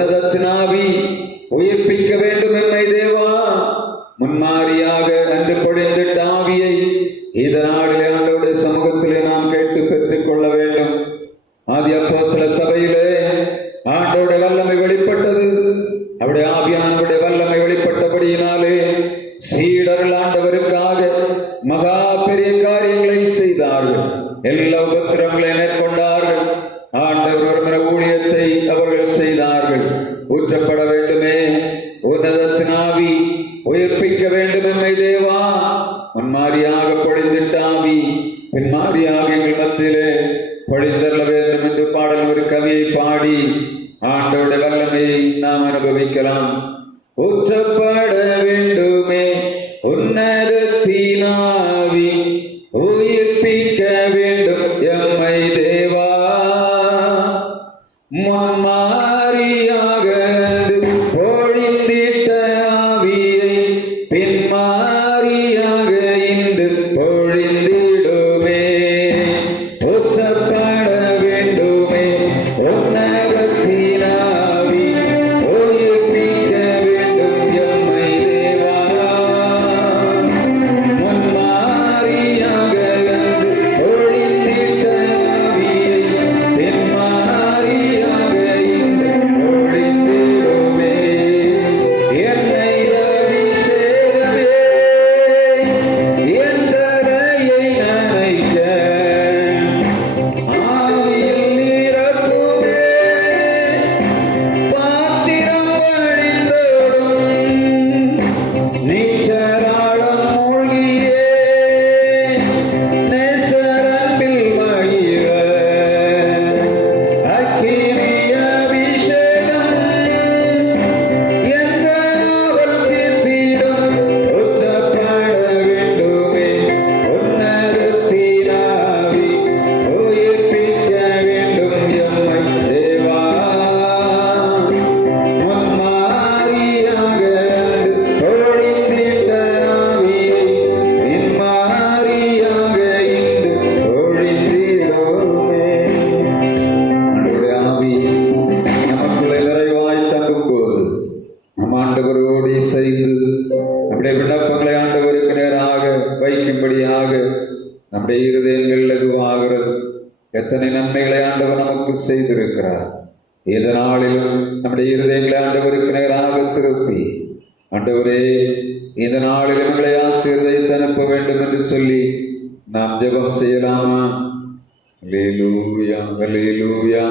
உன்னதத்தினாவி உயிர்ப்பிக்க வேண்டும் எம்மை தேவா. முன்மாரியாக அன்று பொழிந்திட்ட ஆவியை இந்த நாளிலே ஆண்டவருடைய சமூகத்திலே நாம் கேட்டு பெற்றுக் கொள்ள வேண்டும். ஆதி அப்போஸ்தல சபையிலே ஆண்டவருடைய வல்லமை வெளிப்பட்டது. அவருடைய ஆவியானவருடைய வல்லமை வெளிப்பட்டபடியினாலே சீடர்கள் ஆண்டவருக்காக மகா பெரிய காரியங்களை செய்தார்கள். எல்லா உபத்திரங்களை மேற்கொண்டார்கள். ஆண்டவர் ஊழியத்தை அவர்கள் செய்தார்கள். ஊற்றப்பட வேண்டுமே உன்னதத்தின் ஆவி உயிர்ப்பிக்க வேண்டும் எம்மை தேவா. முன்மாரியாக பொழிந்திட்ட ஆவி பின்மாரியாக எங்கள் மத்தியிலே பொழிந்தள்ள வேண்டும் என்று பாடல் ஒரு கவியை பாடி ஆண்டவருடைய வல்லமையை நாம் அனுபவிக்கலாம். ஊற்றப்பட வேண்டுமே உன்னதத்தின் ஆவி உயிர்ப்பிக்க வேண்டும் எம்மை தேவா. முன்மாரியாக பொழிந்திட்ட ஆவியை பின்மாரியாக இன்று பொழிந்திடுமே. ஊற்றப்பட வேண்டுமே உன்னதத்தின் ஆவி உயிர்ப்பிக்க வேண்டும் எம்மை தேவா. முன்மாரியாக பொழிந்திட்ட ஆவியை பின்மாரியாக இன்று பொழிந்திடுமே. என்னை அபிஷேகமே என் தரையை நனைக்க ஆவியில் நிரப்புமே. பாத்திரம் வழிந்தோடும் நீச்சராடம் மூழ்கியே நேசரம்பில் மகிழ அக்கினி அபிஷேகம் எந்த நாவல் தீர்த்திடும். ஊற்றப்பட வேண்டுமே உன்னதத்தின் ஆவி உயிர்ப்பிக்க வேண்டும் எம்மை தேவா. முன்மாரியாக பொழிந்திட்ட ஆவியை பின்மாரியாக இன்று பொழிந்திடுமே. ஆண்டவருடைய ஆவி நமக்குள்ளே நிறைவாய் தங்கும் போது நம் ஆண்டவரோடு இசைந்து நம்முடைய விண்ணப்பங்களை ஆண்டவருக்கு நேராக வைக்கும்படியாக நம்முடைய இருதயங்கள் லகுவாகிறது. எத்தனை நன்மைகளை ஆண்டவர் நமக்கு செய்திருக்கிறார். இந்த நாளிலும் நம்முடைய இருதயங்களை ஆண்டவருக்கு நேராக திருப்பி ஆண்டவரே இந்த நாளில் எங்களை ஆசீர்வதித்து அனுப்ப வேண்டும் என்று சொல்லி நாம் ஜெபம் செய்யலாமா? அல்லேலூயா அல்லேலூயா.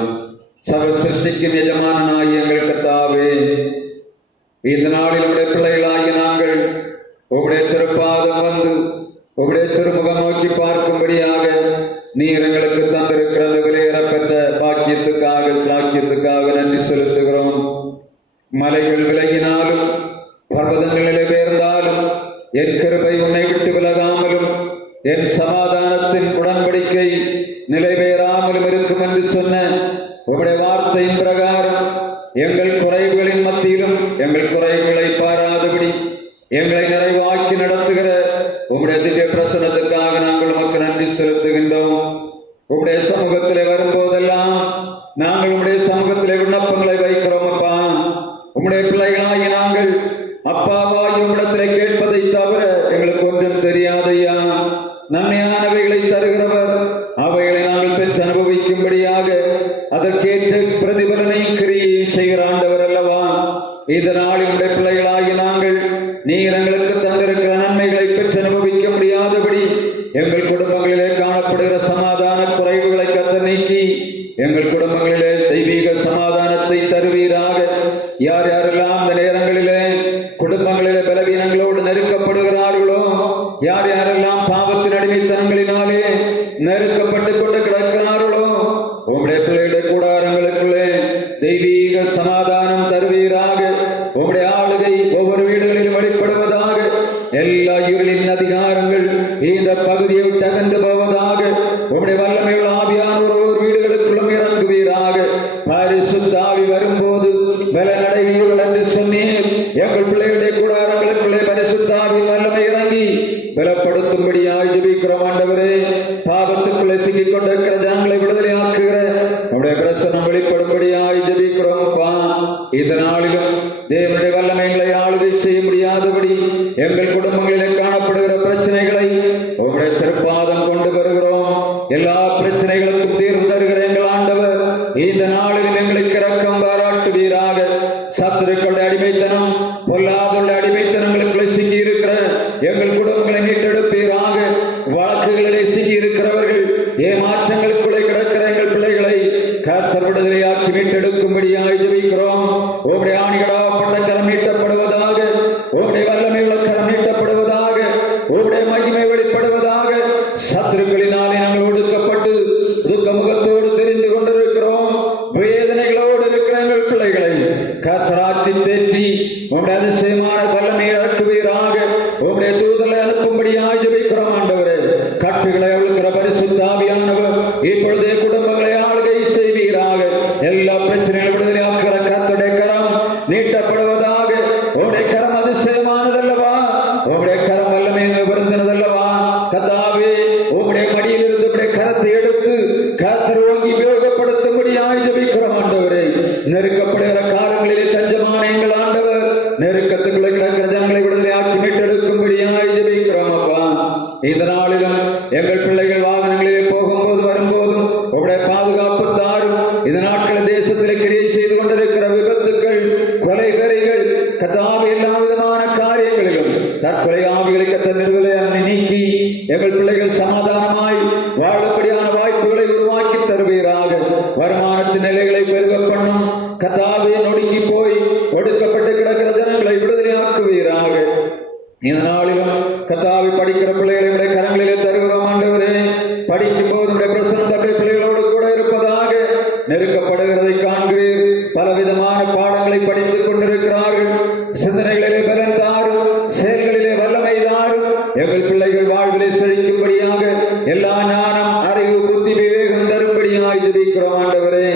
சர்வ சிருஷ்டிக்கும் எஜமானனாகிய எங்கள் கர்த்தாவே, இந்த நாளில் உடைய பிள்ளைகளாகிய நாங்கள் உங்களுடைய திருப்பாதம் வந்து உங்களுடைய திருமுகம் நோக்கி பார்க்கும்படியாக நீர் எங்களுக்கு தந்திருக்கிற அந்த விலையேறப்பெற்ற பாக்கியத்துக்காக சாக்கியத்துக்காக நன்றி செலுத்துகிறோம். மலைகள் விலகினாலும் பர்வதங்களிலே பெயர்ந்தாலும் என் கிருபை உன்னை விட்டு விலகாமலும் என் சமாதானத்தின் உடன்படிக்கை நிலைபெறாமலும் இருக்கும் என்று சொன்ன உங்களுடைய வார்த்தையின் பிரகாரம் எங்கள் குறைவுகளின் மத்தியிலும் எங்கள் குறைவுகளை பாராதபடி எங்களை நிறைவாக்கி நடத்துகிற உங்களுடைய திவ்ய பிரசனத்துக்காக நாங்கள் உமக்கு நன்றி செலுத்துகின்றோம். உங்களுடைய சமூகத்திலே வரும்போதெல்லாம் நாங்கள் உங்களுடைய சமூகத்திலே விண்ணப்பங்களை வைக்கிறோம். அப்பா, உங்களுடைய பிள்ளைகளாகி நாங்கள் அப்பாவாகி உம்மிடத்திலே கேட்பதை தவிர எங்களுக்கு ஒன்றும் தெரியாதையா. நன்மையானவைகளை தருகிறவர், அவைகளை நாங்கள் பெற்று அனுபவிக்கும்படியாக அதற்கேற்ற பிரதிபலனை கிரியை செய்கிற ஆண்டவர் அல்லவா. இந்த நாளில் உடைய பிள்ளைகளாகி நாங்கள் நீர் எங்களுக்கு தந்திருக்கிற நன்மைகளை பெற்று அனுபவிக்க முடியாதபடி எங்கள் குடும்பங்களிலே காணப்படுகிற சமாதான குறைவுகளை கர்த்தர் நீக்கி எங்கள் குடும்பங்களிலே தெய்வீக சமாதானத்தை தருவீராக. யார் யாரெல்லாம் இந்த நேரங்களிலே குடும்பங்களிலே பலவீனங்களோடு நெருக்கப்படுகிறார்களோ, யார் யாரெல்லாம் பாவத்தின் அடிமைத்தனங்களினாலே நெருக்கப்பட்டுக் கொண்டு கிடக்கிறார்களோ, உங்களுடைய பிள்ளைகளுடைய கூடாரங்களுக்குள்ளே தெய்வீக சமாதானம் தருவீராக. உங்களுடைய ஆளுகை ஒவ்வொரு வீடுகளிலும் வெளிப்படுவதாக. எல்லா இருளின் அதிகாரங்கள் இந்த பகுதியை விட்டு அகன்று போவதாக. உங்களுடைய வல்லமையுள்ள ஆவியானவர் ஒவ்வொரு வீடுகளுக்குள்ளும் இறங்குவீராக. பரிசுத்த ஆவி வரும்போது பலனடைவீர்கள் என்று சொன்னீர். எங்கள் பிள்ளைகளுடைய கூடாரங்களுக்குள்ளே பரிசுத்த ஆவி வல்லமை இறங்கி பலப்படுத்தும்படியாய் ஜெபிக்கிறோம். ஆண்டவரே, பாவத்துக்குள்ளே சிக்கிக் கொண்டிருக்கிற ஜனங்களை விடுதலை ஆக்குகிற உங்களுடைய பிரசனம் வெளிப்படும்படியாய் ஜெபிக்கிறோம். இந்த நாளிலும் தேவனுடைய வல்லமைகளை ஆளுகை செய்ய முடியாதபடி எங்கள் குடும்பங்களிலே காணப்படுகிற பிரச்சனைகளை உங்களுடைய திருப்பாதம் கொண்டு வருகிறோம். எல்லா பிரச்சனைகளுக்கும் தீர்வு தருகிற எங்கள் ஆண்டவர் இந்த நாளில் எங்களுக்கு இரக்கம் பாராட்டுவீராக. சத்துருக்களுடைய அடிமைத்தனம், பொல்லாதுள்ள அடிமைத்தனங்களுக்குள்ளே சிக்கி இருக்கிற எங்கள் குடும்பங்களை மீட்டெடுப்பீராக. வழக்குகளிலே சிக்கி இருக்கிறவர்கள், ஏமாற்றங்களுக்குள்ளே கிடக்கிற எங்கள் பிள்ளைகளை கர்த்தர் விடுதலையாக்கி மீட்டெடுக்கும்படியாய் ஜெபிக்கிறோம். உம்முடைய ஆணிகளாப்பட்ட கரம் நீட்டப்படுவதாக, உம்முடைய வல்லமை உள்ள கரம் நீட்டப்படுவதாக, உம்முடைய மகிமை வெளிப்படுவதாக. சத்துருக்களினாலே நாங்கள் ஒடுக்கப்பட்டு துக்க முகத்தோடு தெரிந்து கொண்டிருக்கிறோம். வேதனைகளோடு இருக்கிற எங்கள் பிள்ளைகளை கர்த்தராட்சி தேற்றி உம்முடைய அதிசயமான வல்லமையை இறக்குவீராக. உம்முடைய தூதரை அனுப்பும்படியாய் ஜெபிக்கிறோம் ஆண்டவரே. கட்டுகளை அவிழ்க்கிற பரிசுத்த ஆவியானவர் இப்பொழுதே குடும்பங்களை ஆளுகை செய்வீராக. எல்லா பிரச்சனைகளும் விடுதலையாக்குகிற கர்த்தருடைய கரம் நீட்டப்படுவதாக. உம்முடைய கரம் அதிசயமானதல்லவா? உம்முடைய கரம் வல்லமை வருந்தினதல்லவா? கர்த்தாவே, உம்முடைய மடியிலிருந்து உம்முடைய கரத்தை எடுத்து கர்த்தர் ஓங்கி உபயோகப்படுத்தும்படியாய் ஜெபிக்கிறோம் ஆண்டவரே. நெருக்கப்படுகிற காலங்களிலே தஞ்சமான எங்கள் ஆண்டவர், நெருக்கத்துக்குள்ளே கிடக்கிற ஜனங்களை விடுதலையாக்கி மீட்டெடுக்கும்படியாய் ஜெபிக்கிறோம் அப்பா. இந்த நாளிலும் எங்கள் பிள்ளைகள் வாகனங்களிலே போகும்போது வரும்போதும் உங்களுடைய பாதுகாப்பு தாரும். இந்த நாட்களில் தேசத்திலே கிரியை செய்து கொண்டிருக்கிற விபத்துக்கள், கொலை வெறிகள், கர்த்தாவே, எல்லா விதமான காரியங்களிலும் தற்கொலை ஆவிகளை கர்த்தர் நிறுவலை நீக்கி எங்கள் பிள்ளைகள் சமாதானமாய் வாழப்படியான வாய்ப்புகளை உருவாக்கி தருவீராக. வருமானத்தின் நிலைகளை பெருக பண்ணும் கர்த்தாவே, நொடுங்கி போய் ஒடுக்கப்பட்டு கிடக்கிற ஜனங்களை விடுதலையாக்குவீராக. இந்த நாளிலும் கர்த்தாவே, படிக்கிற பிள்ளைகளை கரங்களிலே தருகிறோம் ஆண்டவரே. படிக்கும் போது பிரசன்னம் தன்னுடைய பிள்ளைகளோடு கூட இருப்பதாக. நெருக்கப்படுகிறதை காண்கிறீர். பலவிதமான பாடங்களை படித்துக் கொண்டிருக்கிறார்கள். சிந்தனைகளிலே பலன் தாரும், செயல்களிலே வல்லமை தாரும். எங்கள் பிள்ளைகள் வாழ்விலே செழிக்கும்படியாக எல்லா ஞானம், அறிவு, புத்தி, விவேகம் தரும்படியாய் ஜெபிக்கிறோம் ஆண்டவரே.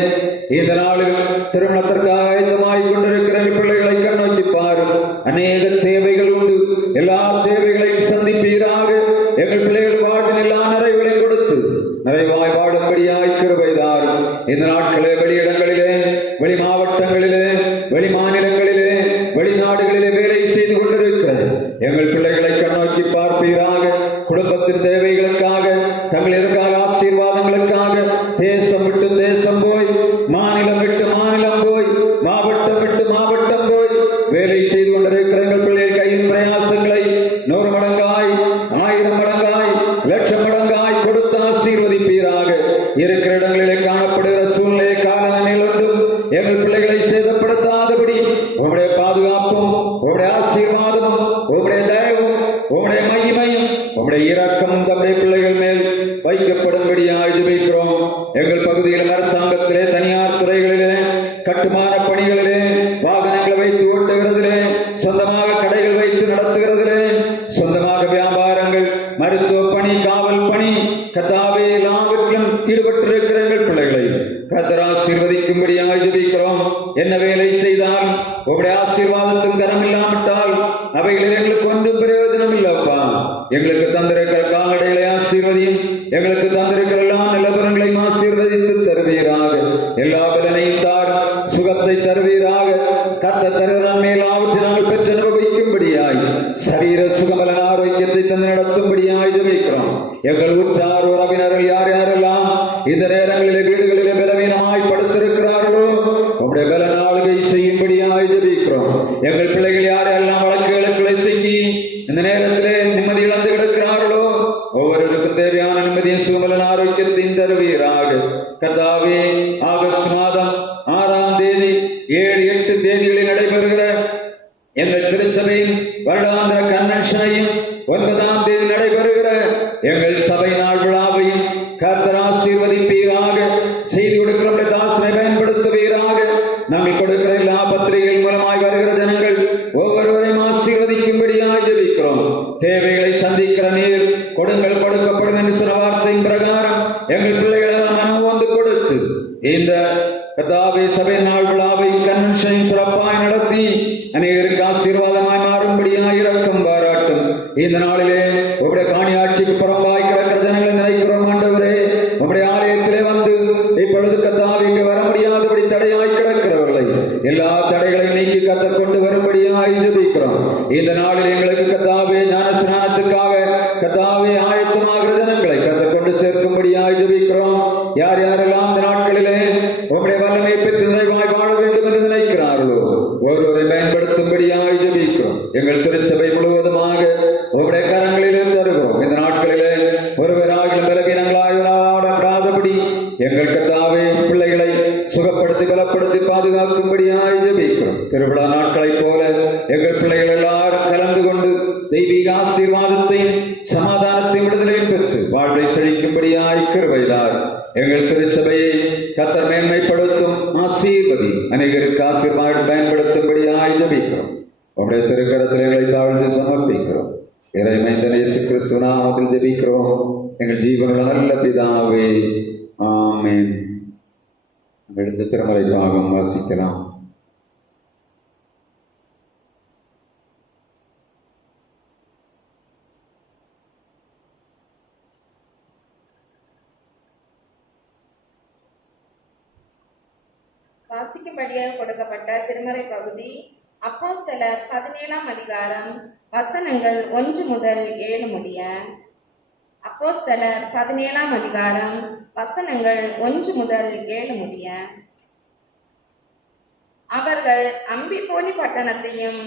இந்த நாளில் திருமணத்திற்காக ஆயத்தமாய் கொண்டிருக்கிற பிள்ளைகளை கண்ணோக்கி பாரும். அநேக தேவைகள் உண்டு. எல்லா தேவைகளையும் சந்திப்பீராக. எங்கள் பிள்ளைகள் வாழ்வின் எல்லா நிறைவுகளையும் கொடுத்து நிறைவாய் வாழும்படியாய் கிருபை தாரும். இந்த நாட்களிலே வெளியிடங்களிலே, வெளி மாவட்டங்களிலே, வெளி மாநிலங்களிலே, வெளிநாடுகளிலே வேலை செய்து கொண்டிருக்கிற எங்கள் பிள்ளைகளை கண்ணோக்கி பார்ப்பீராக. குடும்பத்தின் தேவைகளுக்காக, தங்கள் எதிர்கால ஆசீர்வாதங்களுக்காக தேசம் விட்டு தேசம் போய், மாநிலம் விட்டு மாநிலம் போய், மாவட்டம் விட்டு மாவட்டம் போய் வேலை செய்து கொண்டிருக்கிற எங்கள் பிள்ளைகள் கையின் பிரயாசங்களை 100 மடங்காய், 1000 மடங்காய், லட்சம் மடங்காய் கொடுத்து ஆசீர்வதிப்பீராக. இருக்கிற இடங்களிலே காணப்படுகிற சூழ்நிலை காலநிலையில் ஒன்றும் எங்கள் பிள்ளைகளை சேதப்படுத்தாதபடி உம்முடைய பாதுகாப்பும், உம்முடைய ஆசீர்வாதமும், உம்முடைய தயவும், உம்முடைய மகிமையும், உம்முடைய இரக்கமும் தம்முடைய பிள்ளைகள் மேல் வைக்கப்படும்படியாய் ஜெபிக்கிறோம். எங்கள் பகுதியில் அரசாங்கத்திலே, தனியார் துறைகளிலே, கட்டுமான பணிகளிலே, வாகனங்களை வைத்து ஓட்டுகிறதிலே, சொந்தமாக கடைகள் வைத்து நடத்துகிறதிலே, சொந்தமாக வியாபாரங்கள், மருத்துவ பணி, காவல் பணி, கர்த்தாவே, எல்லாவற்றிலும் ஈடுபட்டிருக்கிற எங்கள் பிள்ளைகளை கர்த்தர் ஆசீர்வதிக்கும்படியாய் ஜெபிக்கிறோம். என்ன வேலை செய்தால் உங்களுடைய ஆசீர்வாதத்தின் கரம் இல்லாவிட்டால் அவைகளில் எங்களுக்கு ஒன்றும் பிரயோஜனம் இல்லப்பா. எங்களுக்கு தந்திருக்கிற கால்நடைகளை ஆசீர்வதியும். எங்களுக்கு தந்திருக்கிற எல்லா நிலவரங்களையும் ஆசீர்வதித்து தருவீராக. எல்லா பலனையும் தாரும், சுகத்தை தருவீராக. கர்த்தர் தருகிற மேல் ஆவற்றை நாங்கள் பெற்று அனுபவிக்கும்படியாய் சரீர சுகமலன் ஆரோக்கியத்தை தந்து நடத்தும்படியாய் ஜெபிக்கிறோம். எங்கள் உற்றார் உறவினர்கள் யார் யாரெல்லாம் இந்த நேரங்களிலே வீடுகளிலே பலவீனமாய் படுத்திருக்கிறார்களோ உங்களுடைய பலன் ஆளுகை செய்யும்படியாய் ஜெபிக்கிறோம். எங்கள் பிள்ளைகள் யாரெல்லாம் வழக்குகளுக்குள்ளே சிக்கி இந்த நேரத்திலே நிம்மதி இழந்து கிடக்கிறார்களோ ஒவ்வொருவருக்கும் தேவையான நிம்மதியின் சுகமலன் ஆரோக்கியத்தையும் தருவீராக. கர்த்தாவே, ஆகஸ்ட் மாதம் 6ஆம் தேதி, 7, 8 தேதிகளில் நடைபெறுகிற எங்கள் திருச்சபையின் வருடாந்திர கன்வென்ஷனையும் 9ஆம் தேதி நடைபெறுகிற எங்கள் சபை நாள் விழாவையும் கர்த்தர் ஆசீர்வதிப்பீராக. செய்தி கொடுக்கிற தாசனை பயன்படுத்துவீராக. நாங்கள் கொடுக்கிற எல்லா பத்திரிகைகள் மூலமாய் வருகிற ஜனங்கள் ஒவ்வொருவரையும் ஆசீர்வதிக்கும்படியாய் ஜெபிக்கிறோம். தேவைகளை சந்திக்கிற நீர் கொடுங்கள், கொடுக்கப்படும் என்று சொன்ன வார்த்தையின் பிரகாரம் எங்கள் பிள்ளைகளை மனமோந்து கொடுத்து இந்த கர்த்தாவே சபை நாள் விழாவை கன்வென்ஷனை சிறப்பாய் நடத்தி அநேகருக்கு ஆசீர்வாதமாய் மாறும்படியாய் இரக்கம் பாராட்டும். இந்த நாளிலே உங்களுடைய காணி ஆட்சிக்கு புறம்பாய் கிடக்கிற ஜனங்களை நினைக்கிறோம் ஆண்டவரே. உங்களுடைய ஆலயத்திலே வந்து இப்பொழுது கர்த்தாவே இங்கு வர முடியாதபடி தடையாய் கிடக்கிறவர்களை எல்லா தடைகளையும் நீக்கி கத்தர் கொண்டு வரும்படியாய் ஜெபிக்கிறோம். இந்த நாளில் எங்களுக்கு கத்தாவே ஞானஸ்நானத்துக்காக கத்தாவே ஆயத்தமாகிற ஜனங்களை கத்தர் கொண்டு சேர்க்கும்படியாய் ஜெபிக்கிறோம். யார் யாரெல்லாம் இந்த நாட்களிலே உங்களுடைய வல்லமை பெற்று நிறைவாய் வாழ வேண்டும் என்று நினைக்கிறார்களோ ஒருவரை பயன்படுத்தும்படியாய் ஜெபிக்கிறோம். எங்கள் திருச்சபை முழுவதுமாக உங்களுடைய கரங்களில் தருகிறோம். இந்த நாட்களிலே ஒருவராகிலும் பலவீனங்களாய் எங்கள் கத்தாவே பிள்ளைகளை சுகப்படுத்தி பலப்படுத்தி பாதுகாக்கும்படியாய் ஜெபிக்கிறோம். திருவிழா நாட்களைப் போல எங்கள் பிள்ளைகள் எல்லாரும் கலந்து கொண்டு தெய்வீக ஆசீர்வாதத்தையும் சமாதானத்தையும் விடுதலையும் பெற்று வாழ்வை செழிக்கும்படியாய் கிருபைதார். எங்கள் திருச்சபையை கத்தர் மேன்மைப்படுத்தும் ஆசீர்வதி அநேகருக்கு ஆசீர்வாதம் பயன்படுத்தும்படியாய் ஜெபிக்கிறோம். உங்களுடைய திருக்கரத்தில் எங்களை தாழ்ந்து சமர்ப்பிக்கிறோம். இறைமைந்தன் இயேசு கிறிஸ்து நாமத்தில் ஜெபிக்கிறோம் எங்கள் ஜீவனுள்ள நல்ல பிதாவே, ஆமென். எடுத்து திருமலை பாகம் வாசிக்கலாம். வாசிக்கும்படியாக கொடுக்கப்பட்ட திருமறை பகுதி அப்போஸ்தலர் 17ஆம் அதிகாரம் வசனங்கள் 1 முதல் 7 முடிய. அப்போஸ்தலர் 17ஆம் அதிகாரம் வசனங்கள் 1 முதல் 7 முடிய. அவர்கள் அம்பிபோலி பட்டணத்தையும்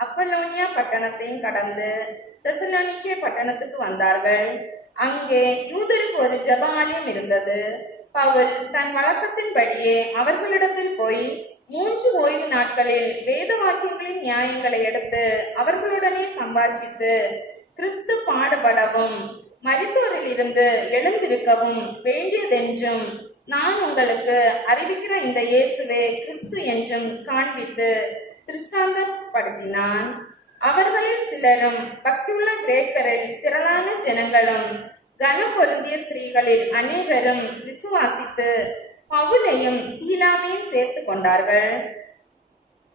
அப்பல்லோனியா பட்டணத்தையும் கடந்து தெசலோனிக்கே பட்டணத்துக்கு வந்தார்கள். அங்கே யூதருக்கு ஒரு ஜெப ஆலயம் இருந்தது. பவுல் தன் வழக்கத்தின்படியே அவர்களிடத்தில் போய் 3 ஓய்வு நாட்களில் வேத வாக்கியங்களின் நியாயங்களை எடுத்து அவர்களுடனே சம்பாஷித்து, கிறிஸ்து பாடுபடவும் மரித்தோரில் இருந்து எழுந்திருக்கவும் வேண்டியதென்றும் நான் உங்களுக்கு அறிவிக்கிற இந்த இயேசுவே கிறிஸ்து என்றும் காண்பித்து திருஷ்டாந்தப்படுத்தினான். அவர்களில் சிலரும் பக்தியுள்ள கிரேக்கரில் திரளான ஜனங்களும் கனம் பொருந்திய ஸ்திரீகளில் அநேகரும் விசுவாசித்து பவுலையும் சீலாவையும் சேர்த்து கொண்டார்கள்.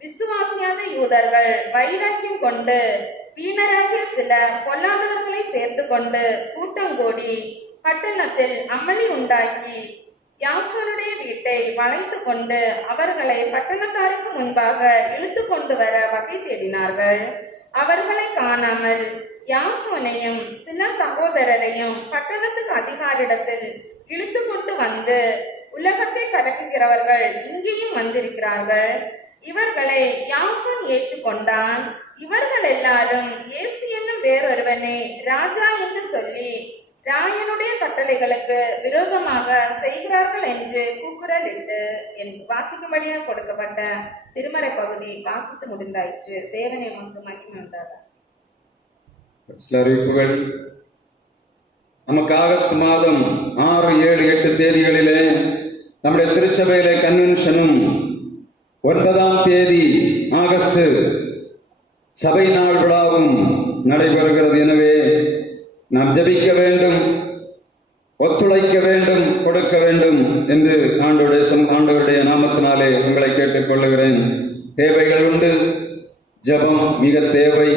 விசுவாசியாத யூதர்கள் வைராக்கியம் கொண்டு வீணராகிய சில பொல்லாதவர்களை சேர்த்து கொண்டு கூட்டம் கூடி பட்டணத்தில் அமளி உண்டாக்கி யாசோனுடைய வீட்டை வளைத்து கொண்டு அவர்களை பட்டணத்தாருக்கு முன்பாக இழுத்து கொண்டு வர வகை தேடினார்கள். அவர்களை காணாமல் யாசோனையும் சில சகோதரரையும் பட்டணத்துக்கு அதிகாரிடத்தில் இழுத்து கொண்டு வந்து, உலகத்தை கலக்குகிறவர்கள் இங்கேயும் வந்திருக்கிறார்கள், இவர்களை யாசோன் ஏற்றுக்கொண்டான். இவர்கள் எல்லாரும் இயேசு என்னும் வேறொருவனை ராஜா என்று சொல்லி ராயனுடைய கட்டளைகளுக்கு விரோதமாக செய்கிறார்கள் என்று கூக்குரலிட்டு வாசிக்கும்படியாக கொடுக்கப்பட்ட திருமறை பகுதி வாசித்து முடிந்தாயிற்று. தேவனை நமக்கு மகிமை உண்டாகும். அறிவிப்புகள். நமக்கு ஆகஸ்ட் மாதம் 6, 7, 8 தேதிகளிலே நம்முடைய திருச்சபையிலே கன்வென்ஷனும் 9ஆம் தேதி ஆகஸ்ட் சபை நாள் விழாவும் நடைபெறுகிறது. எனவே நாம் ஜெபிக்க வேண்டும், ஒத்துழைக்க வேண்டும், கொடுக்க வேண்டும் என்று ஆண்டவருடைய நாமத்தினாலே உங்களை கேட்டுக்கொள்ளுகிறேன். தேவைகள் உண்டு. ஜெபம் மிக தேவை,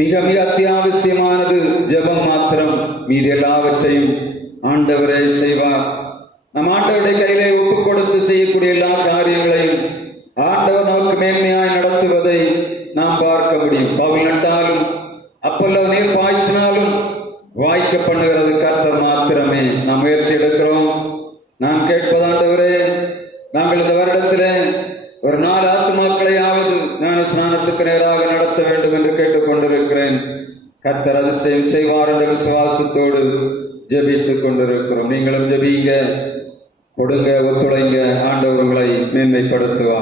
மிக மிக அத்தியாவசியமானது ஜெபம் மாத்திரம். மீது எல்லாவற்றையும் ஆண்டவரே செய்வார். நம் ஆண்டவருடைய கையிலே ஒப்புக் கொடுத்து செய்யக்கூடிய எல்லா காரியங்களையும் ஆண்டவர் நமக்கு மேன்மையாய் நடத்துவதை நாம் பார்க்க முடியும். பவுல் நட்டாலும் அப்பல்லோ நீர் பாய்ச்சினாலும் வாய்க்க பண்ணுகிறது கர்த்தர் மாத்திரமே. நாம் முயற்சி எடுக்கிறோம். நான் கேட்பதாண்டவரே, நாங்கள் இந்த வருடத்திலே ஒரு 4 ஆத்துமாக்களையாவது ஞான ஸ்நானத்துக்கு நேராக நடத்த வேண்டும் என்று கேட்டுக்கொண்டிருக்கிறேன். கர்த்தர் அதிசயம் செய்வார் என்ற விசுவாசத்தோடு ஜெபித்துக் கொண்டிருக்கிறோம். நீங்களும் ஜெபிங்க, கொடுங்க, ஒத்துழைங்க. ஆண்டவர் உங்களை மேன்மைப்படுத்துவார்.